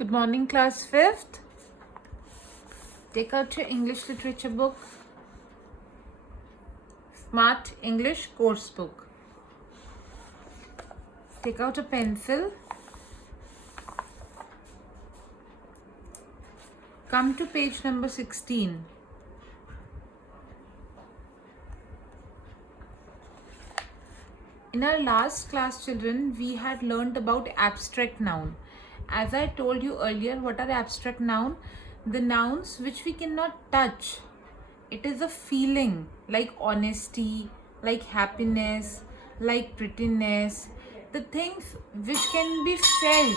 Good morning, class 5th. Take out your English literature book, Smart English course book. Take out a pencil. Come to page number 16. In our last class, children, we had learned about abstract noun. As I told you earlier, what are abstract noun? The nouns which we cannot touch. It is a feeling like honesty, like happiness, like prettiness. The things which can be felt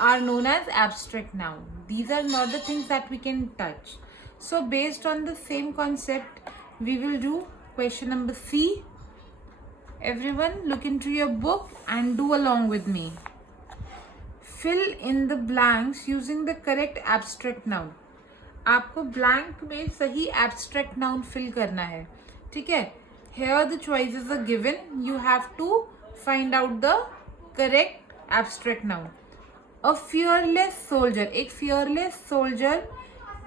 are known as abstract noun. These are not the things that we can touch. So based on the same concept, we will do question number C. Everyone look into your book and do along with me. Fill in the blanks using the correct abstract noun. आपको blank में सही abstract noun fill करना है, ठीक है? Here the choices are given. You have to find out the correct abstract noun. A fearless soldier. एक fearless soldier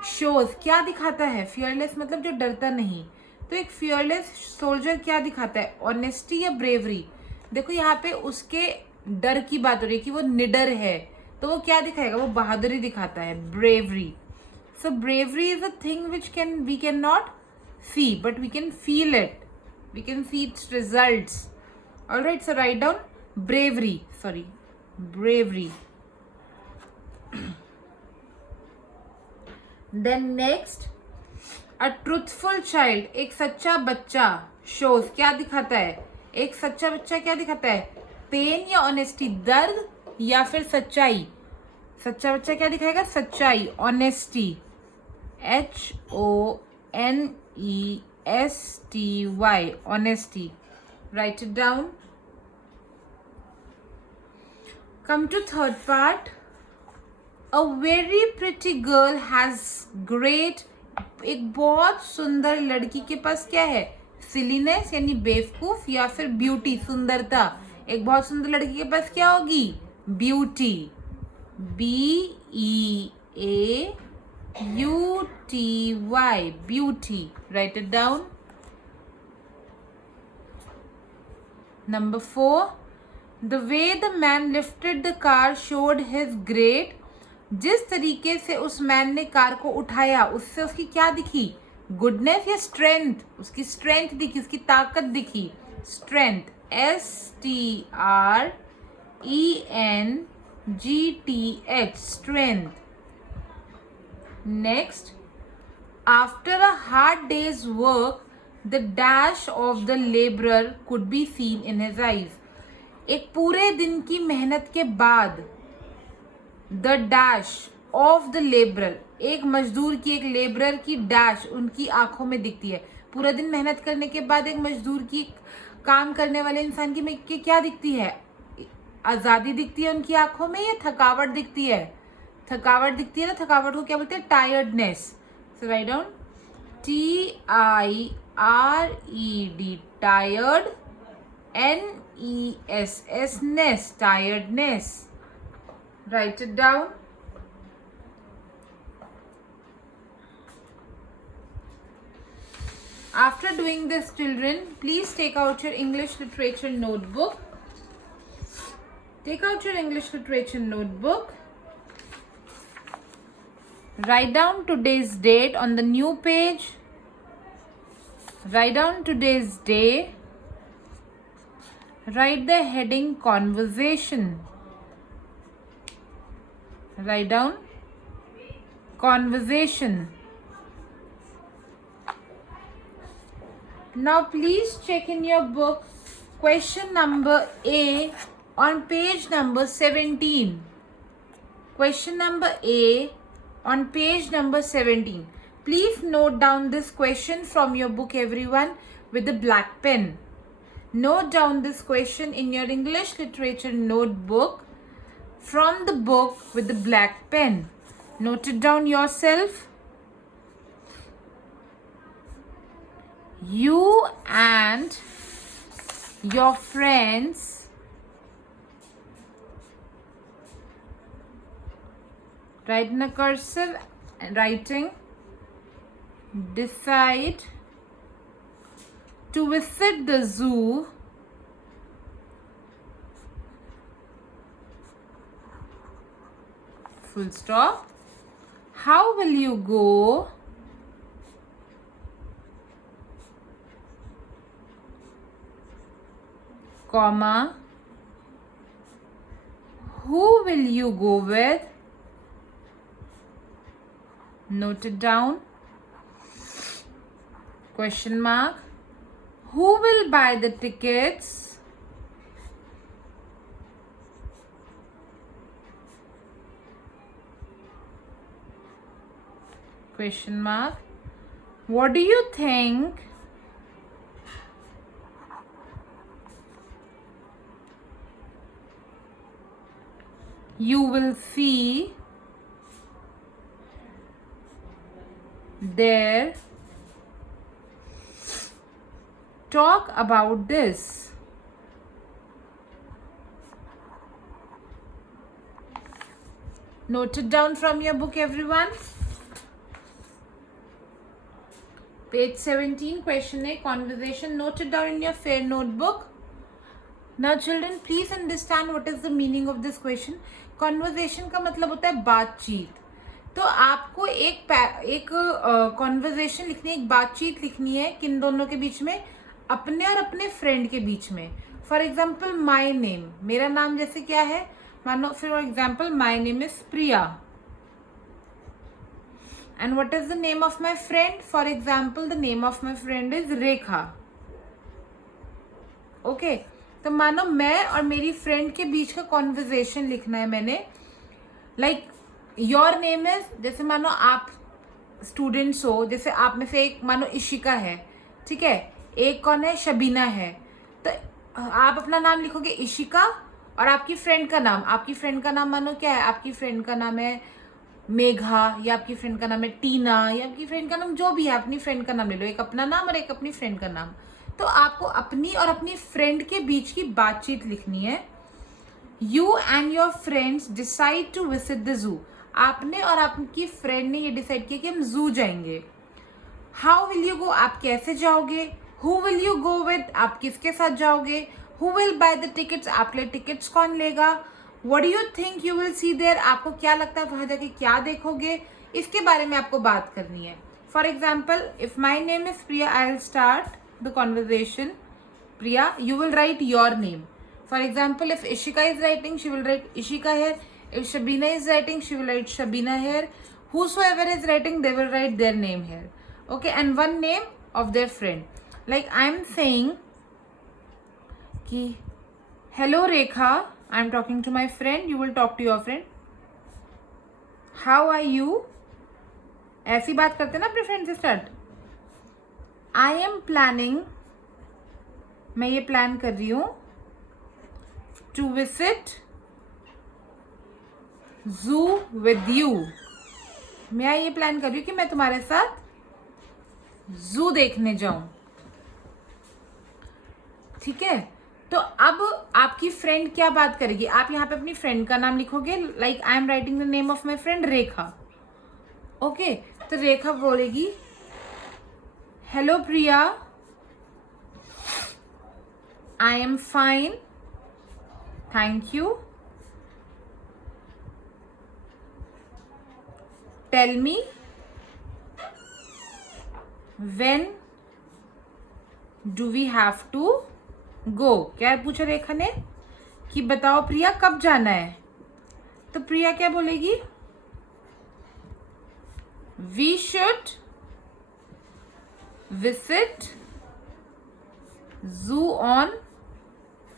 shows क्या दिखाता है? Fearless मतलब जो डरता नहीं. तो एक fearless soldier क्या दिखाता है? Honesty या bravery? देखो यहाँ पे उसके डर की बात हो रही है कि वो निडर है, तो वो क्या दिखाएगा? वो बहादुरी दिखाता है, bravery. So bravery is a thing which we cannot see, but we can feel it. We can see its results. All right, so write down bravery. Bravery. Then next, a truthful child. एक सच्चा बच्चा shows क्या दिखाता है? एक सच्चा बच्चा क्या दिखाता है? पेन या ऑनेस्टी, दर्द या फिर सच्चाई? सच्चा बच्चा क्या दिखाएगा? सच्चाई, honesty. HONESTY, honesty. Write it down. Come to third part. A very pretty girl has great. एक बहुत सुंदर लड़की के पास क्या है? सिलीनेस यानी बेवकूफ या फिर ब्यूटी, सुंदरता. एक बहुत सुंदर लड़की के पास क्या होगी? Beauty. BEAUTY, beauty. Write it down. Number 4. The way the man lifted the car showed his great. जिस तरीके से उस मैन ने कार को उठाया, उससे उसकी क्या दिखी? गुडनेस या स्ट्रेंथ? उसकी स्ट्रेंथ दिखी, उसकी ताकत दिखी. Strength, STRENGTH, strength. Next, after a hard day's work, the dash of the laborer could be seen in his eyes. एक पूरे दिन की मेहनत के बाद the dash of the laborer, एक मजदूर की, एक लेबरर की डैश उनकी आंखों में दिखती है. पूरा दिन मेहनत करने के बाद एक मजदूर की, काम करने वाले इंसान की क्या दिखती है? आज़ादी दिखती है उनकी आंखों में या थकावट दिखती है? थकावट दिखती है ना. थकावट को क्या बोलते हैं? Tiredness. So write down TIRED, tired. NESS, tiredness. Write it down. After doing this, children, please take out your English literature notebook. Take out your English literature notebook. Write down today's date on the new page. Write down today's day. Write the heading conversation. Write down conversation. Now please check in your book question number A on page number 17. Question number A on page number 17. Please note down this question from your book, everyone, with a black pen. Note down this question in your English literature notebook from the book with the black pen. Note it down yourself. You and your friends Write in a cursive writing. Decide to visit the zoo full stop. How will you go? Comma. Who will you go with? Note it down. Question mark. Who will buy the tickets? Question mark. What do you think? You will see there. Talk about this. Note it down from your book, everyone. Page 17, question A, conversation. Note it down in your fair notebook. Now children, please understand what is the meaning of this question. Conversation का मतलब होता है बातचीत. तो आपको एक conversation लिखनी है, एक बातचीत लिखनी है किन दोनों के बीच में, अपने और अपने फ्रेंड के बीच में. फॉर एग्जाम्पल माई नेम, मेरा नाम जैसे क्या है, मानो for example my name is Priya. And what is the name of my friend? For example the name of my friend is Rekha. Okay, तो मानो मैं और मेरी फ्रेंड के बीच का कॉन्वर्जेशन लिखना है मैंने. लाइक योर नेम इज, जैसे मानो आप स्टूडेंट्स हो, जैसे आप में से एक मानो इशिका है, ठीक है, एक कौन है, शबीना है. तो आप अपना नाम लिखोगे इशिका और आपकी फ्रेंड का नाम मानो क्या है, आपकी फ्रेंड का नाम है मेघा, या आपकी फ्रेंड का नाम है टीना, या आपकी फ्रेंड का नाम जो भी है, अपनी फ्रेंड का नाम ले लो, एक अपना नाम और एक अपनी फ्रेंड का नाम. तो आपको अपनी और अपनी फ्रेंड के बीच की बातचीत लिखनी है. You and your friends decide to visit the zoo. आपने और आपकी फ्रेंड ने ये डिसाइड किया कि हम जू जाएंगे. हाउ विल यू गो, आप कैसे जाओगे. Who will you go with, आप किसके साथ जाओगे. Who will buy the tickets, आपके लिए टिकट्स कौन लेगा. What do you think you will see there, आपको क्या लगता है वहां जाके क्या देखोगे, इसके बारे में आपको बात करनी है. For example, if my name is Priya, I will start the conversation. Priya, you will write your name. For example, if Ishika is writing, she will write Ishika here. If Shabina is writing, she will write Shabina here. Whosoever is writing, they will write their name here. Okay, and one name of their friend. Like I am saying ki hello Rekha, I am talking to my friend, you will talk to your friend. How are you? ऐसी बात करते हैं ना अपने friend से start. I am planning, मैं ये plan कर रही हूं, to visit zoo with you. मैं ये प्लान कर रही हूं कि मैं तुम्हारे साथ जू देखने जाऊं. ठीक है, तो अब आपकी फ्रेंड क्या बात करेगी, आप यहाँ पे अपनी फ्रेंड का नाम लिखोगे. Like I am writing the name of my friend Rekha. Okay, तो रेखा बोलेगी hello Priya, I am fine, thank you. Tell me, when do we have to go. क्या पूछा रेखा ने कि बताओ प्रिया कब जाना है. तो प्रिया क्या बोलेगी, we should visit zoo on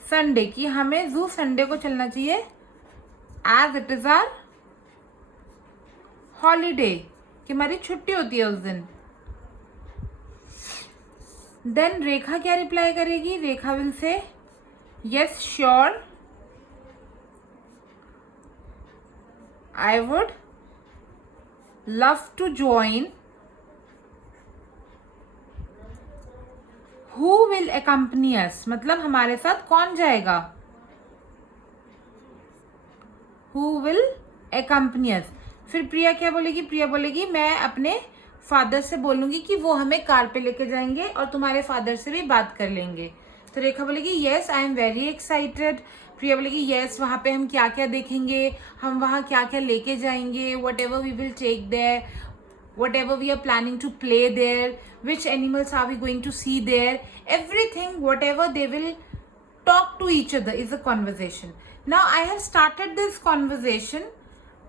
Sunday, कि हमें जू संडे को चलना चाहिए, as it is our holiday, कि हमारी छुट्टी होती है उस दिन. देन रेखा क्या रिप्लाई करेगी, Rekha will say yes sure, I would love to join. Who will accompany us, मतलब हमारे साथ कौन जाएगा. Who will accompany us, फिर प्रिया क्या बोलेगी, प्रिया बोलेगी मैं अपने फादर से बोलूंगी कि वो हमें कार पे लेके जाएंगे और तुम्हारे फादर से भी बात कर लेंगे। तो रेखा बोलेगी yes I am very excited. Priya बोलेगी येस, वहाँ पे हम क्या क्या देखेंगे, हम वहाँ क्या क्या लेके जाएंगे, whatever we will take there, whatever we are planning to play there, which animals are we going to see there, everything, whatever they will talk to each other is a conversation. Now I have started this conversation.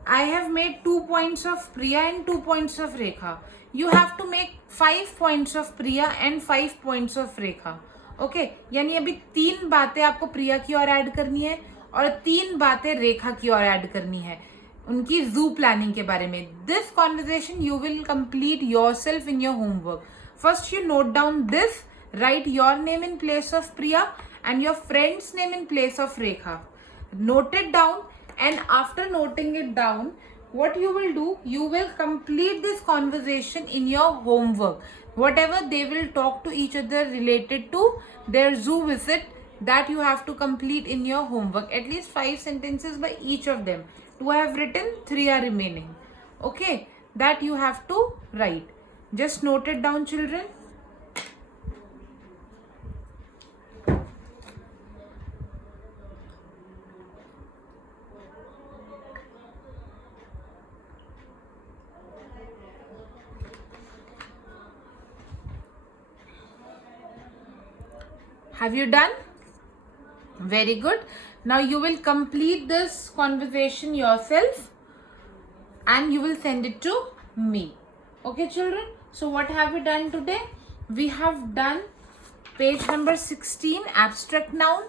I have made 2 points of Priya and 2 points of Rekha. You have to make 5 points of Priya and 5 points of Rekha. Okay, यानी अभी 3 बातें आपको प्रिया की ओर add करनी है और 3 बातें रेखा की ओर ऐड करनी है उनकी जू प्लानिंग के बारे में. This conversation you will complete your self in your homework. First you note down this, right your name in place of Priya and your friend's name in place of Rekha. Note it down, and after noting it down, what you will do, you will complete this conversation in your homework. Whatever they will talk to each other related to their zoo visit, that you have to complete in your homework. At least 5 sentences by each of them. 2 I have written, 3 are remaining. Okay, that you have to write. Just note it down, children. Have you done? Very good. Now you will complete this conversation yourself and you will send it to me. Okay, children? So what have we done today? We have done page number 16, abstract noun,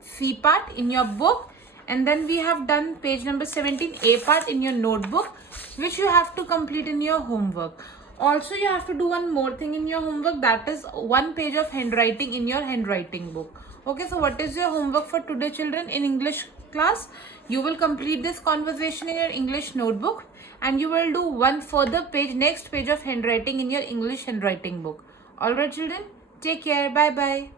C part in your book, and then we have done page number 17, A part in your notebook, which you have to complete in your homework. Also, you have to do one more thing in your homework, that is 1 page of handwriting in your handwriting book. Okay, so what is your homework for today, children? In English class, you will complete this conversation in your English notebook and you will do one further page, next page of handwriting in your English handwriting book. Alright, children, take care. Bye bye.